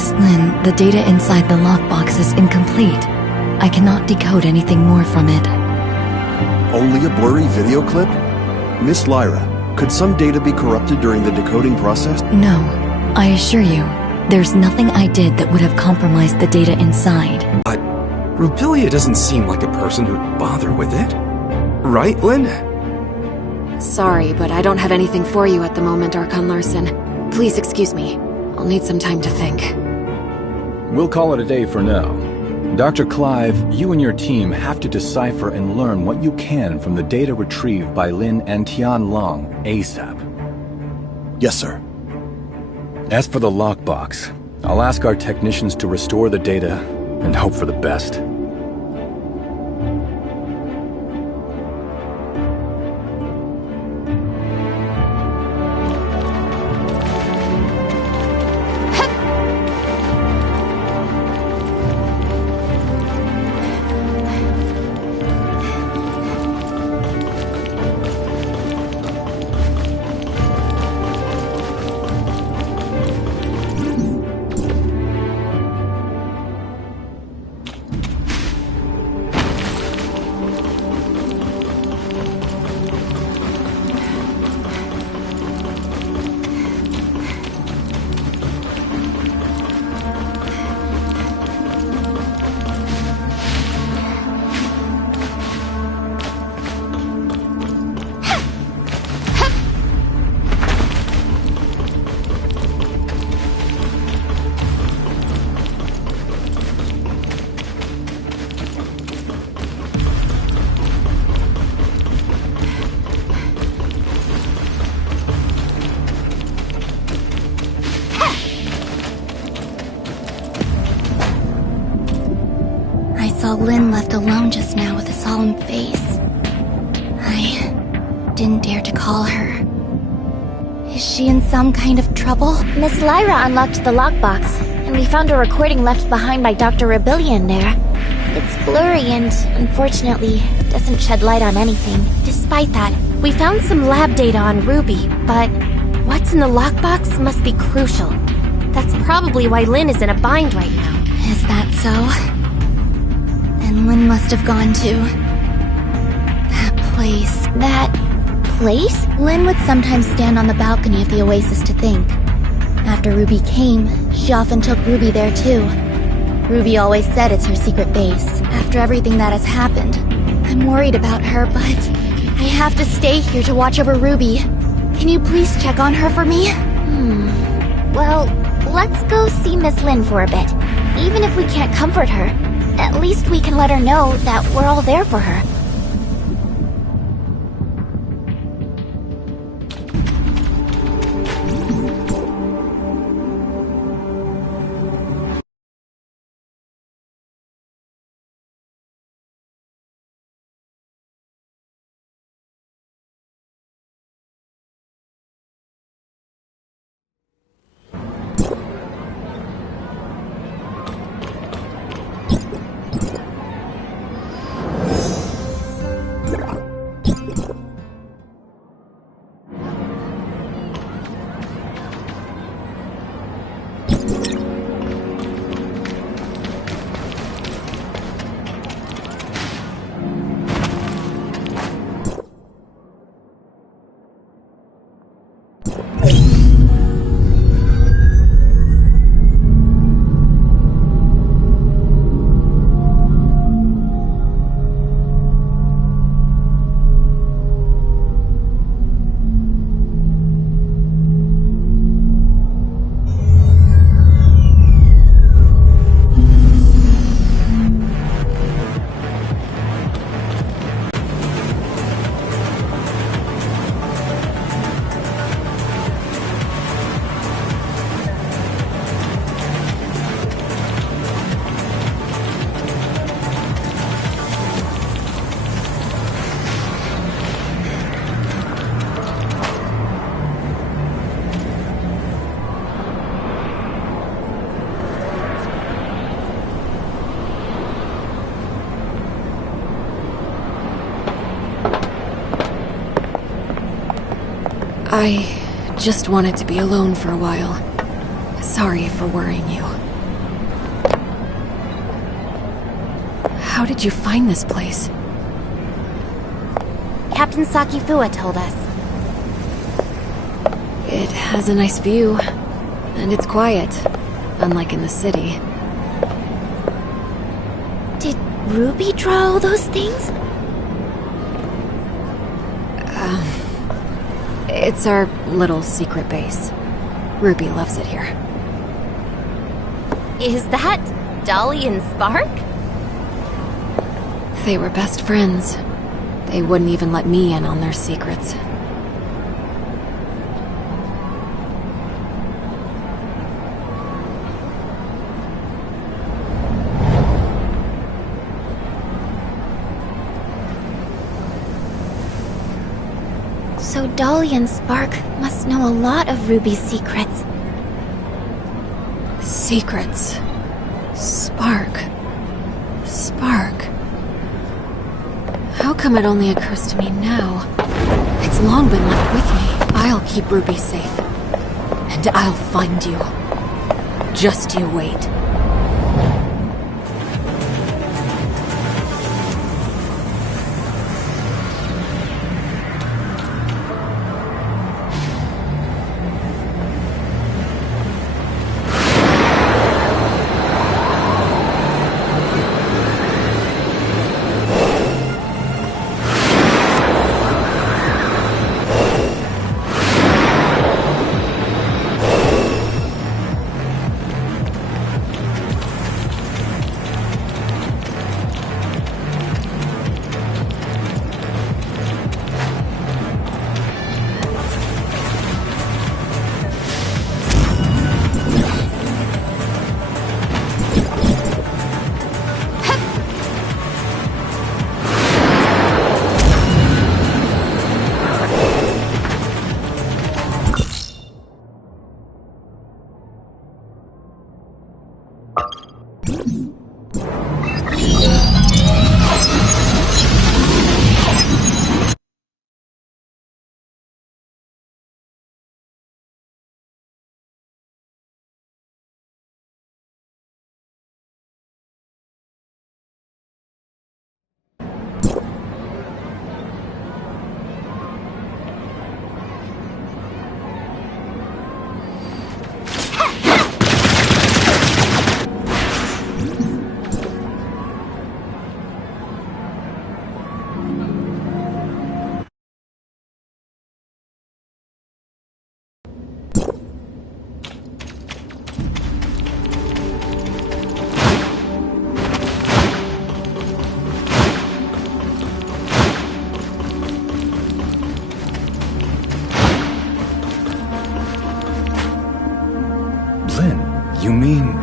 Miss Lin, the data inside the lockbox is incomplete. I cannot decode anything more from it. Only a blurry video clip? Miss Lyra, could some data be corrupted during the decoding process? No, I assure you, there's nothing I did that would have compromised the data inside. Rubilia doesn't seem like a person who'd bother with it. Right, Lin? Sorry, but I don't have anything for you at the moment, Archon Larson. Please excuse me. I'll need some time to think. We'll call it a day for now. Dr. Clive, you and your team have to decipher and learn what you can from the data retrieved by Lin and Tian Long ASAP. Yes, sir. As for the lockbox, I'll ask our technicians to restore the data and hope for the best. Lin left alone just now with a solemn face. I didn't dare to call her. Is she in some kind of trouble? Miss Lyra unlocked the lockbox, and we found a recording left behind by Dr. Rubilia in there. It's blurry and, unfortunately, doesn't shed light on anything. Despite that, we found some lab data on Ruby, but what's in the lockbox must be crucial. That's probably why Lin is in a bind right now. Is that so? Then Lin must have gone to that place. That place? Lin would sometimes stand on the balcony of the Oasis to think. After Ruby came, she often took Ruby there too. Ruby always said it's her secret base. After everything that has happened, I'm worried about her, but I have to stay here to watch over Ruby. Can you please check on her for me? Well, let's go see Miss Lin for a bit. Even if we can't comfort her, at least we can let her know that we're all there for her. I just wanted to be alone for a while. Sorry for worrying you. How did you find this place? Captain Sakifua told us. It has a nice view, and it's quiet, unlike in the city. Did Ruby draw all those things? It's our little secret base. Ruby loves it here. Is that Dolly and Spark? They were best friends. They wouldn't even let me in on their secrets. So Dolly and Spark must know a lot of Ruby's secrets. Secrets. Spark. How come it only occurs to me now? It's long been left with me. I'll keep Ruby safe. And I'll find you. Just you wait. You mean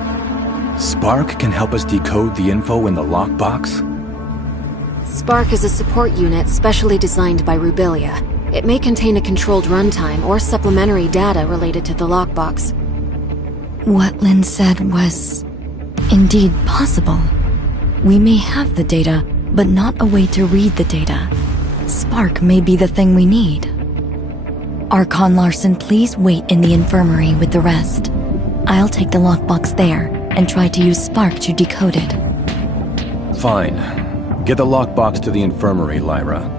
Spark can help us decode the info in the lockbox? Spark is a support unit specially designed by Rubilia. It may contain a controlled runtime or supplementary data related to the lockbox. What Lynn said was indeed possible. We may have the data, but not a way to read the data. Spark may be the thing we need. Archon Larson, please wait in the infirmary with the rest. I'll take the lockbox there and try to use Spark to decode it. Fine. Get the lockbox to the infirmary, Lyra.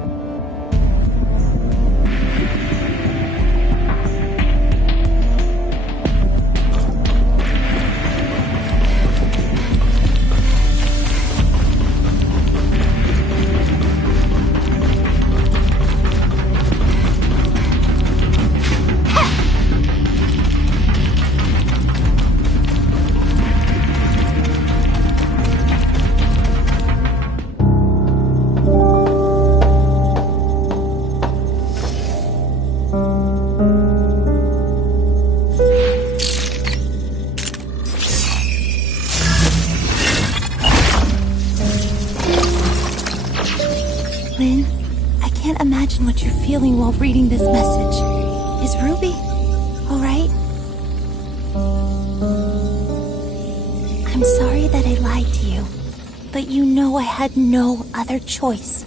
Lynn, I can't imagine what you're feeling while reading this message. Is Ruby alright? I'm sorry that I lied to you, but you know I had no other choice.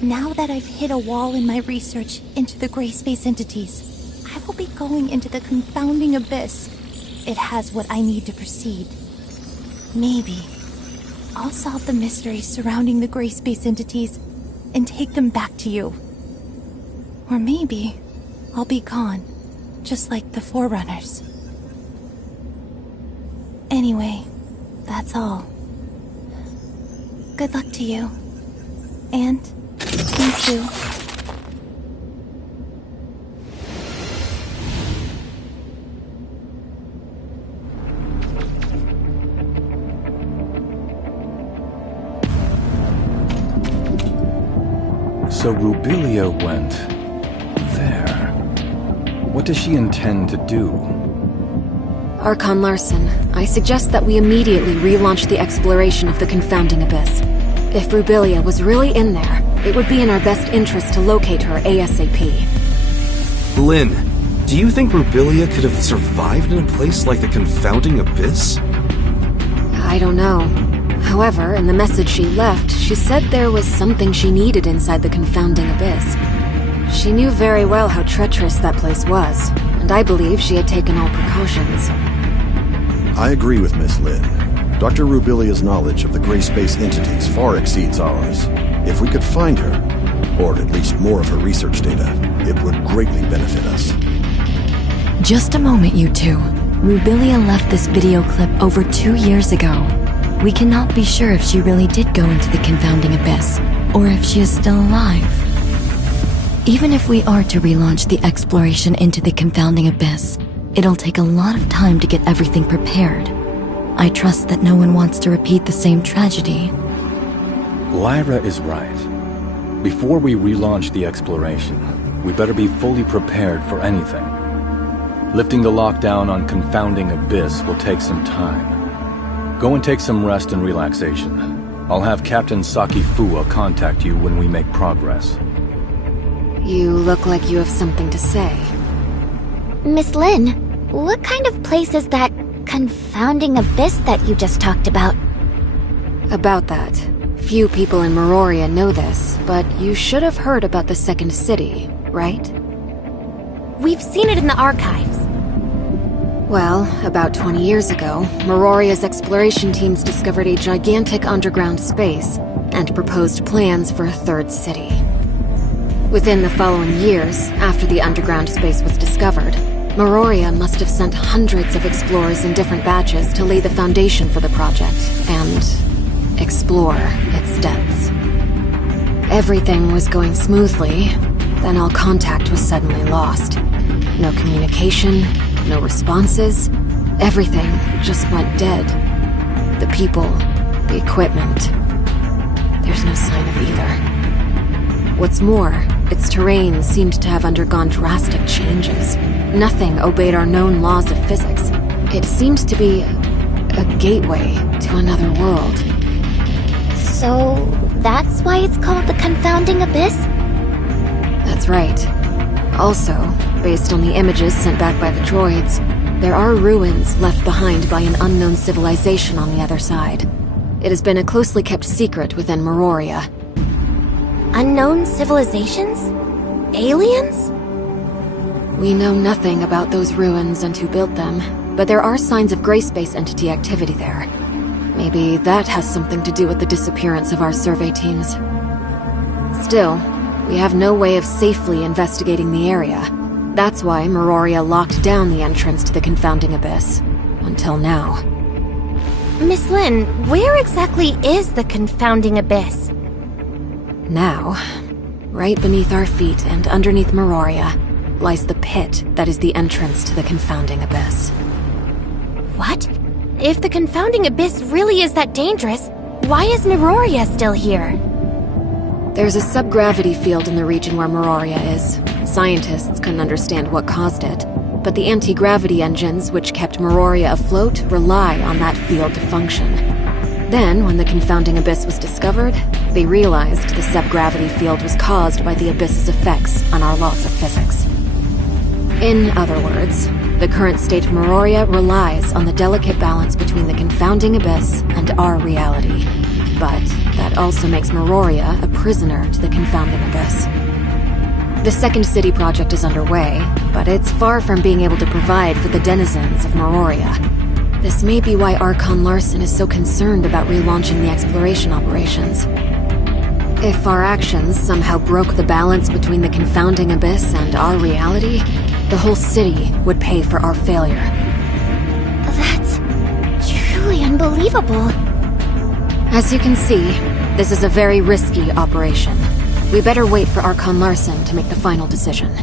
Now that I've hit a wall in my research into the gray space entities, I will be going into the confounding abyss. It has what I need to proceed. Maybe I'll solve the mysteries surrounding the gray space entities and take them back to you. Or maybe I'll be gone, just like the Forerunners. Anyway, that's all. Good luck to you. And you too. So Rubilia went there. What does she intend to do? Archon Larson, I suggest that we immediately relaunch the exploration of the Confounding Abyss. If Rubilia was really in there, it would be in our best interest to locate her ASAP. Lynn, do you think Rubilia could have survived in a place like the Confounding Abyss? I don't know. However, in the message she left, she said there was something she needed inside the Confounding Abyss. She knew very well how treacherous that place was, and I believe she had taken all precautions. I agree with Miss Lin. Dr. Rubilia's knowledge of the gray space entities far exceeds ours. If we could find her, or at least more of her research data, it would greatly benefit us. Just a moment, you two. Rubilia left this video clip over 2 years ago. We cannot be sure if she really did go into the Confounding Abyss, or if she is still alive. Even if we are to relaunch the exploration into the Confounding Abyss, it'll take a lot of time to get everything prepared. I trust that no one wants to repeat the same tragedy. Lyra is right. Before we relaunch the exploration, we better be fully prepared for anything. Lifting the lockdown on Confounding Abyss will take some time. Go and take some rest and relaxation. I'll have Captain Saki Fuwa contact you when we make progress. You look like you have something to say. Miss Lin, what kind of place is that Confounding Abyss that you just talked about? About that. Few people in Meroria know this, but you should have heard about the Second City, right? We've seen it in the archives. Well, about 20 years ago, Meroria's exploration teams discovered a gigantic underground space and proposed plans for a third city. Within the following years, after the underground space was discovered, Meroria must have sent hundreds of explorers in different batches to lay the foundation for the project and explore its depths. Everything was going smoothly, then all contact was suddenly lost. No communication, no responses, everything just went dead. The people, the equipment. There's no sign of either. What's more, its terrain seemed to have undergone drastic changes. Nothing obeyed our known laws of physics. It seemed to be a gateway to another world. So, that's why it's called the Confounding Abyss? That's right. Also, based on the images sent back by the droids, there are ruins left behind by an unknown civilization on the other side. It has been a closely kept secret within Meroria. Unknown civilizations? Aliens? We know nothing about those ruins and who built them, but there are signs of gray space entity activity there. Maybe that has something to do with the disappearance of our survey teams. Still, we have no way of safely investigating the area. That's why Meroria locked down the entrance to the Confounding Abyss. Until now. Miss Lin, where exactly is the Confounding Abyss? Now, right beneath our feet and underneath Meroria, lies the pit that is the entrance to the Confounding Abyss. What? If the Confounding Abyss really is that dangerous, why is Meroria still here? There's a subgravity field in the region where Meroria is. Scientists couldn't understand what caused it, but the anti-gravity engines which kept Meroria afloat rely on that field to function. Then, when the Confounding Abyss was discovered, they realized the subgravity field was caused by the Abyss's effects on our laws of physics. In other words, the current state of Meroria relies on the delicate balance between the Confounding Abyss and our reality. But that also makes Meroria a prisoner to the Confounding Abyss. The Second City project is underway, but it's far from being able to provide for the denizens of Meroria. This may be why Archon Larson is so concerned about relaunching the exploration operations. If our actions somehow broke the balance between the confounding abyss and our reality, the whole city would pay for our failure. That's truly unbelievable. As you can see, this is a very risky operation. We better wait for Archon Larson to make the final decision.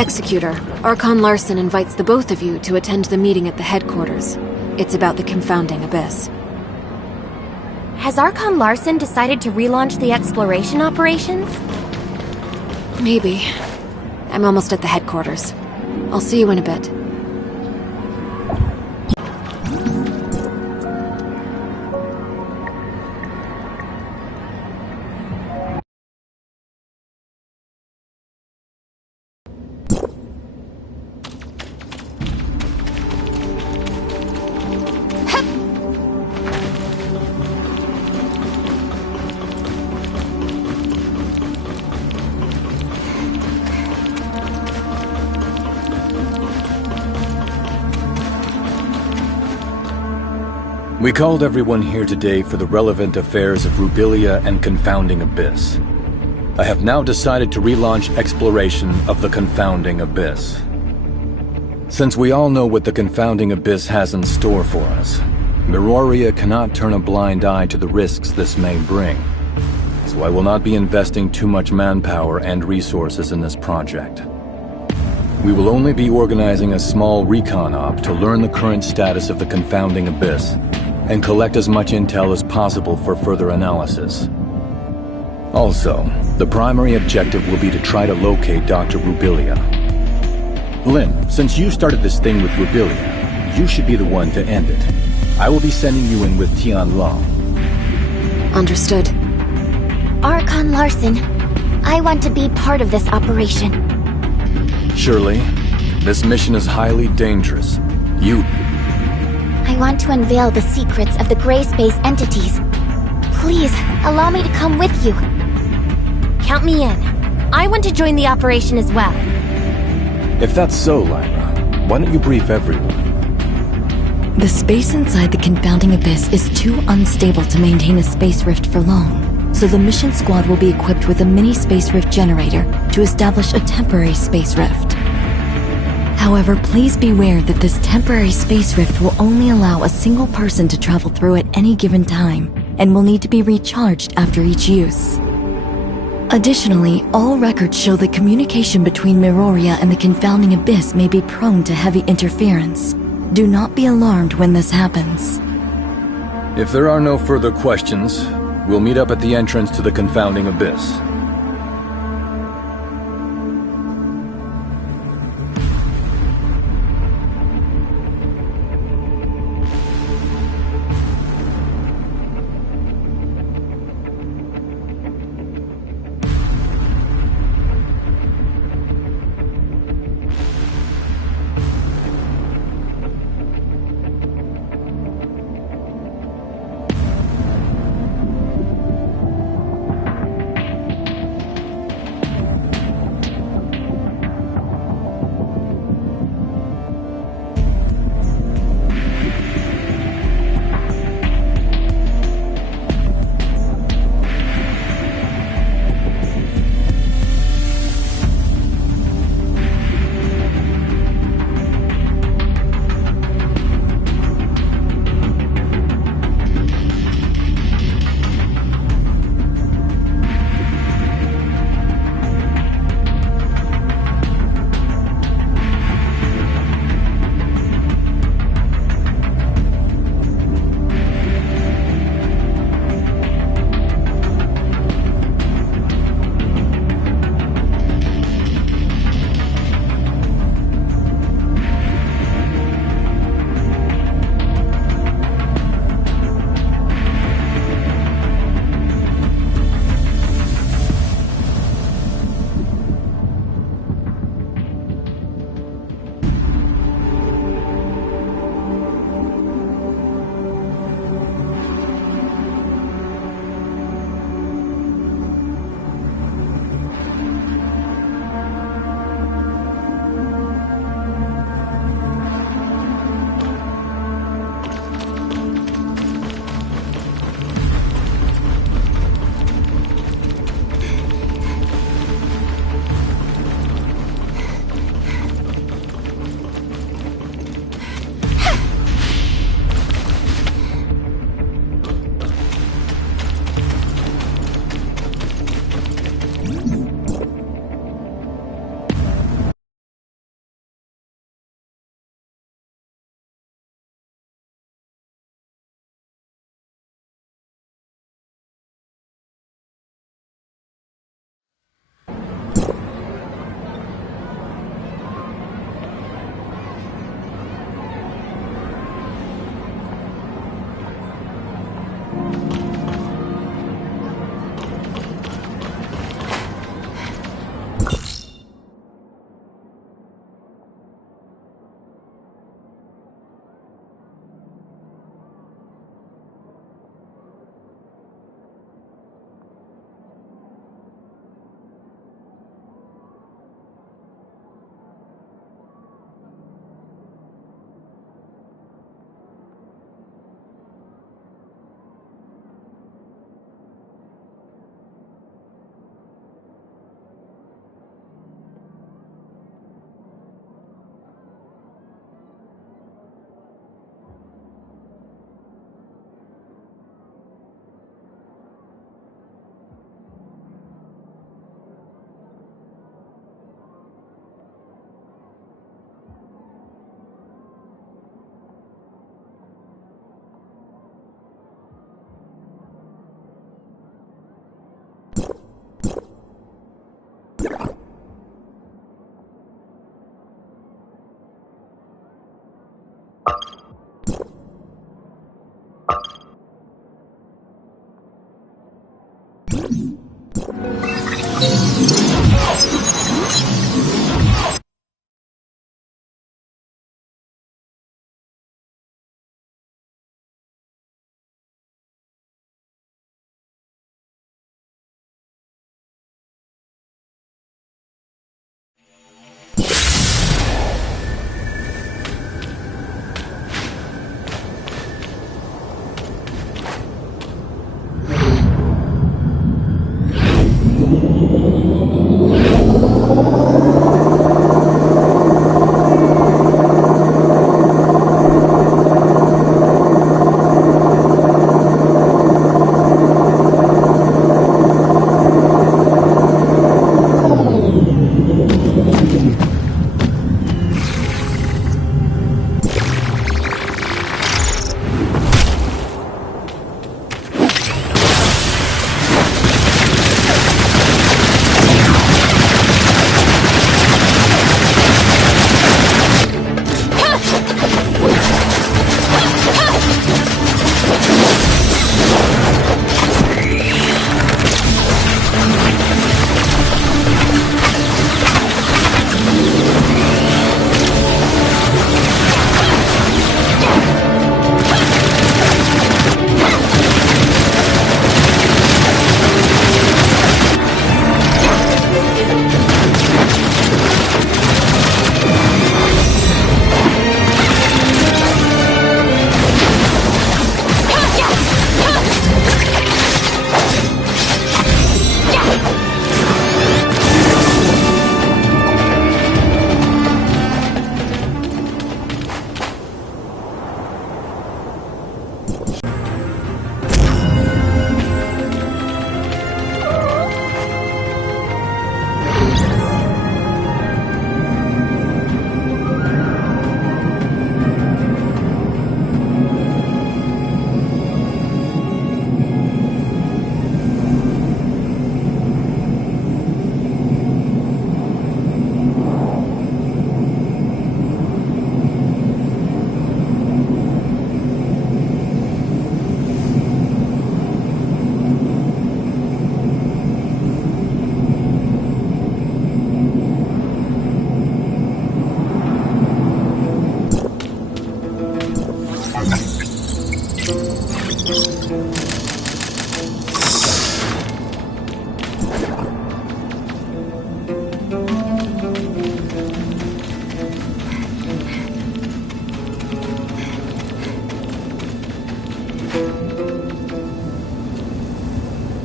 Executor, Archon Larson invites the both of you to attend the meeting at the headquarters. It's about the confounding abyss. Has Archon Larson decided to relaunch the exploration operations? Maybe. I'm almost at the headquarters. I'll see you in a bit. We called everyone here today for the relevant affairs of Rubilia and Confounding Abyss. I have now decided to relaunch exploration of the Confounding Abyss. Since we all know what the Confounding Abyss has in store for us, Miroria cannot turn a blind eye to the risks this may bring. So I will not be investing too much manpower and resources in this project. We will only be organizing a small recon op to learn the current status of the Confounding Abyss and collect as much intel as possible for further analysis. Also, the primary objective will be to try to locate Dr. Rubilia. Lin, since you started this thing with Rubilia, you should be the one to end it. I will be sending you in with Tian Long. Understood. Archon Larson, I want to be part of this operation. Shirley, this mission is highly dangerous. I want to unveil the secrets of the gray space entities. Please, allow me to come with you. Count me in. I want to join the operation as well. If that's so, Lyra, why don't you brief everyone? The space inside the Confounding Abyss is too unstable to maintain a space rift for long, so the mission squad will be equipped with a mini space rift generator to establish a temporary space rift. However, please beware that this temporary space rift will only allow a single person to travel through at any given time, and will need to be recharged after each use. Additionally, all records show that communication between Miroria and the Confounding Abyss may be prone to heavy interference. Do not be alarmed when this happens. If there are no further questions, we'll meet up at the entrance to the Confounding Abyss.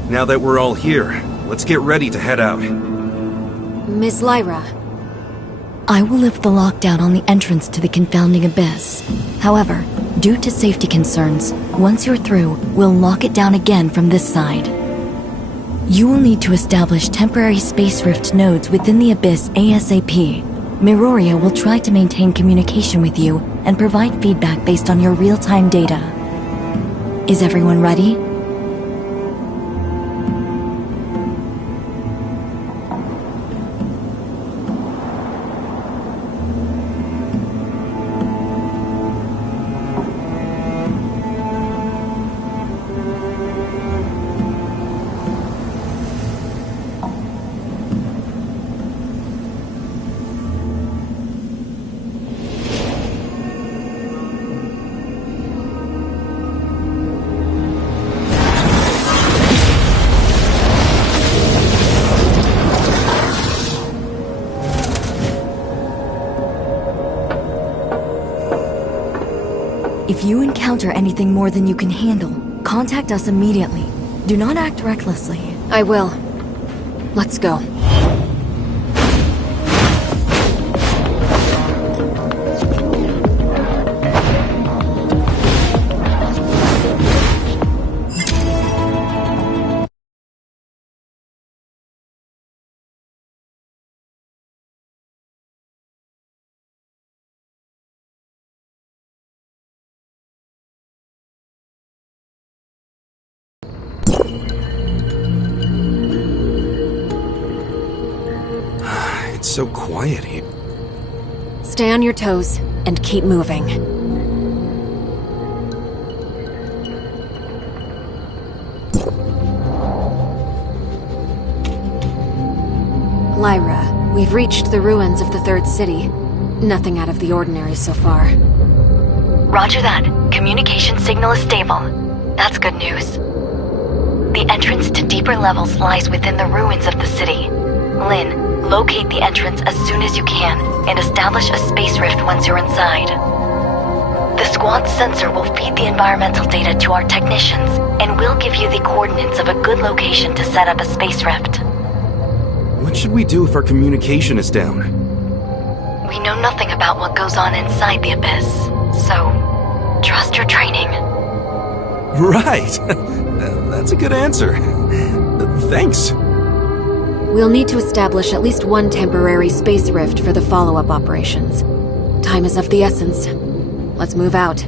Now that we're all here, let's get ready to head out. Miss Lyra, I will lift the lockdown on the entrance to the confounding abyss. However, due to safety concerns, once you're through, we'll lock it down again from this side. You will need to establish temporary space rift nodes within the abyss ASAP. Miroria will try to maintain communication with you and provide feedback based on your real-time data. Is everyone ready? If you encounter anything more than you can handle, contact us immediately. Do not act recklessly. I will. Let's go. It's so quiet here. Stay on your toes and keep moving. Lyra, we've reached the ruins of the Third City. Nothing out of the ordinary so far. Roger that. Communication signal is stable. That's good news. The entrance to deeper levels lies within the ruins of the city. Lynn, locate the entrance as soon as you can, and establish a space rift once you're inside. The squad's sensor will feed the environmental data to our technicians, and we'll give you the coordinates of a good location to set up a space rift. What should we do if our communication is down? We know nothing about what goes on inside the abyss, so trust your training. Right! That's a good answer. Thanks. We'll need to establish at least one temporary space rift for the follow-up operations. Time is of the essence. Let's move out.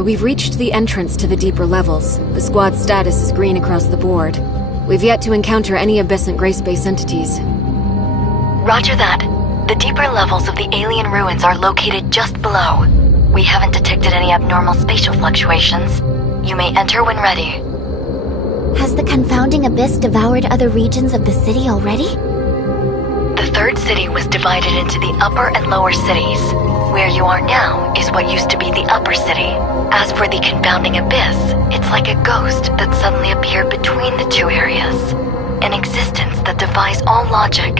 Myra, we've reached the entrance to the deeper levels. The squad's status is green across the board. We've yet to encounter any abyssant gray space entities. Roger that. The deeper levels of the alien ruins are located just below. We haven't detected any abnormal spatial fluctuations. You may enter when ready. Has the confounding abyss devoured other regions of the city already? The third city was divided into the upper and lower cities. Where you are now is what used to be the upper city. As for the confounding abyss, it's like a ghost that suddenly appeared between the two areas. An existence that defies all logic.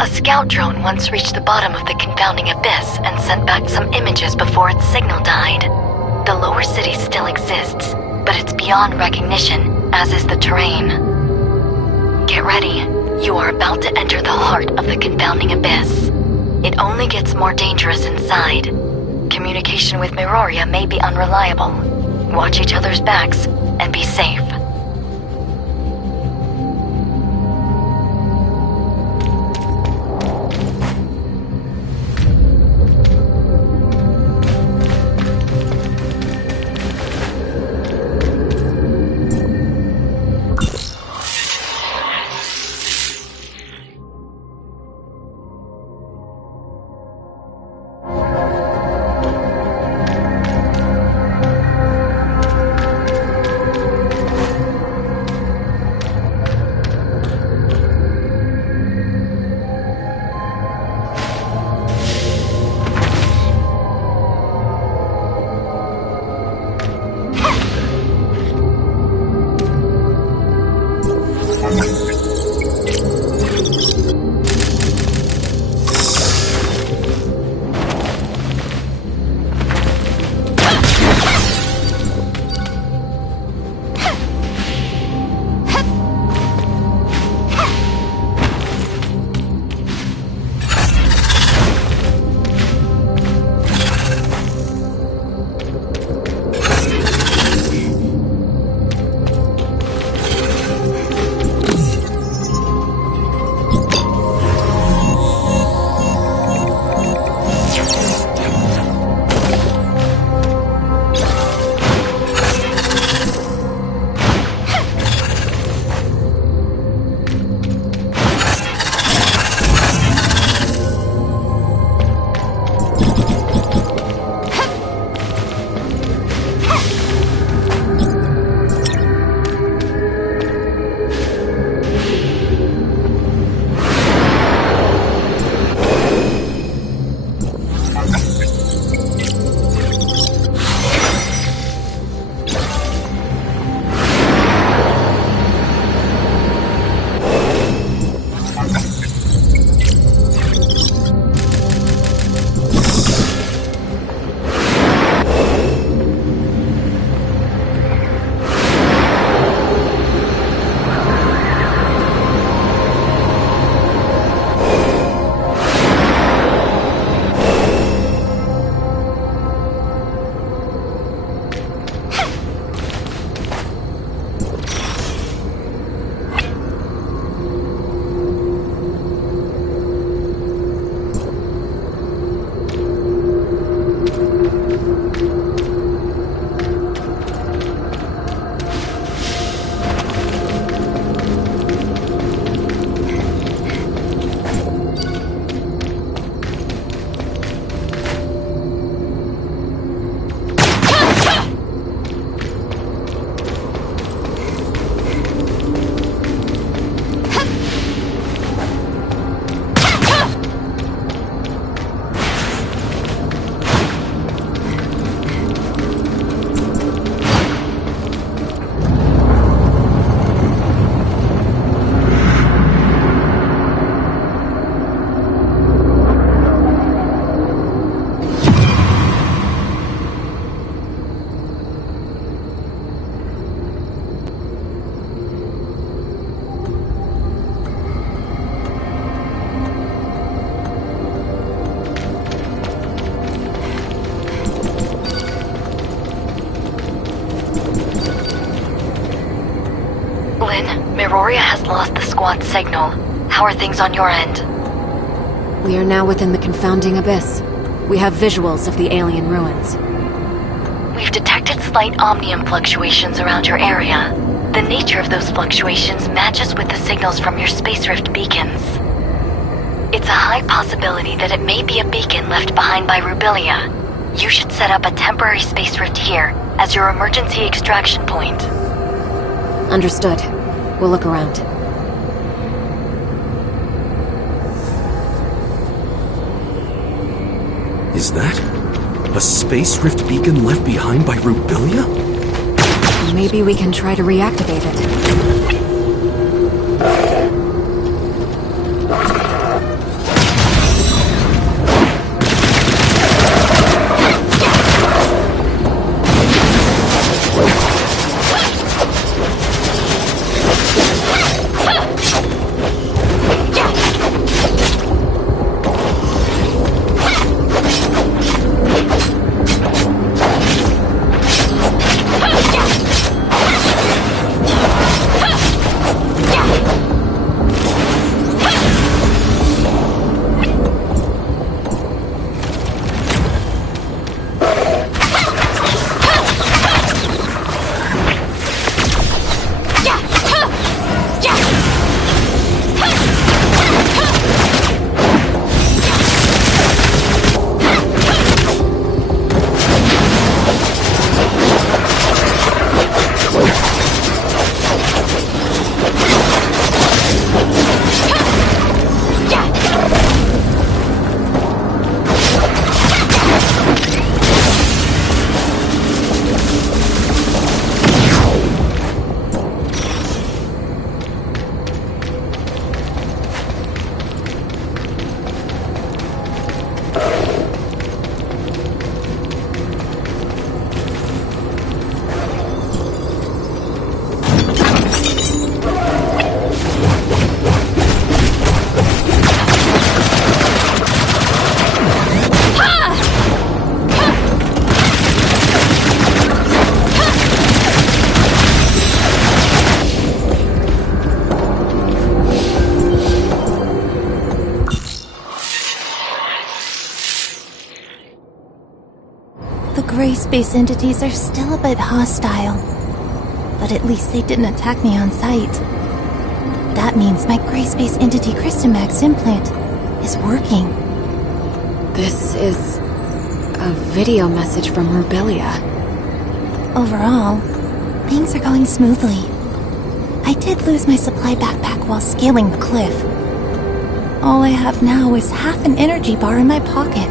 A scout drone once reached the bottom of the confounding abyss and sent back some images before its signal died. The lower city still exists, but it's beyond recognition, as is the terrain. Get ready. You are about to enter the heart of the confounding abyss. It only gets more dangerous inside. Communication with Myroria may be unreliable. Watch each other's backs and be safe. Myroria has lost the squad signal. How are things on your end? We are now within the confounding abyss. We have visuals of the alien ruins. We've detected slight omnium fluctuations around your area. The nature of those fluctuations matches with the signals from your Space Rift beacons. It's a high possibility that it may be a beacon left behind by Rubilia. You should set up a temporary Space Rift here as your emergency extraction point. Understood. We'll look around. Is that a Space Rift beacon left behind by Rubilia? Maybe we can try to reactivate it. Gray space entities are still a bit hostile, but at least they didn't attack me on sight. That means my gray space entity Crystamax implant is working. This is a video message from Rubilia. Overall, things are going smoothly. I did lose my supply backpack while scaling the cliff. All I have now is half an energy bar in my pocket.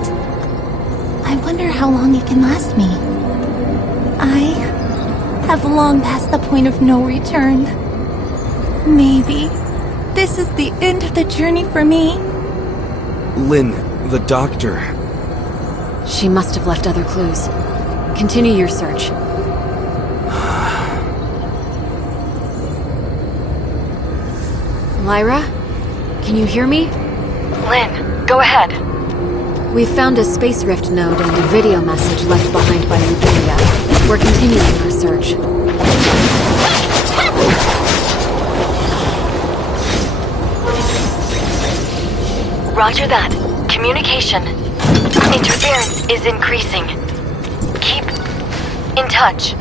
I wonder how long it can last me. I have long passed the point of no return. Maybe this is the end of the journey for me. Lynn, the doctor. She must have left other clues. Continue your search. Lyra? Can you hear me? Lynn, go ahead. We found a Space Rift node and a video message left behind by Rubilia. We're continuing our search. Roger that. Communication. Interference is increasing. Keep in touch.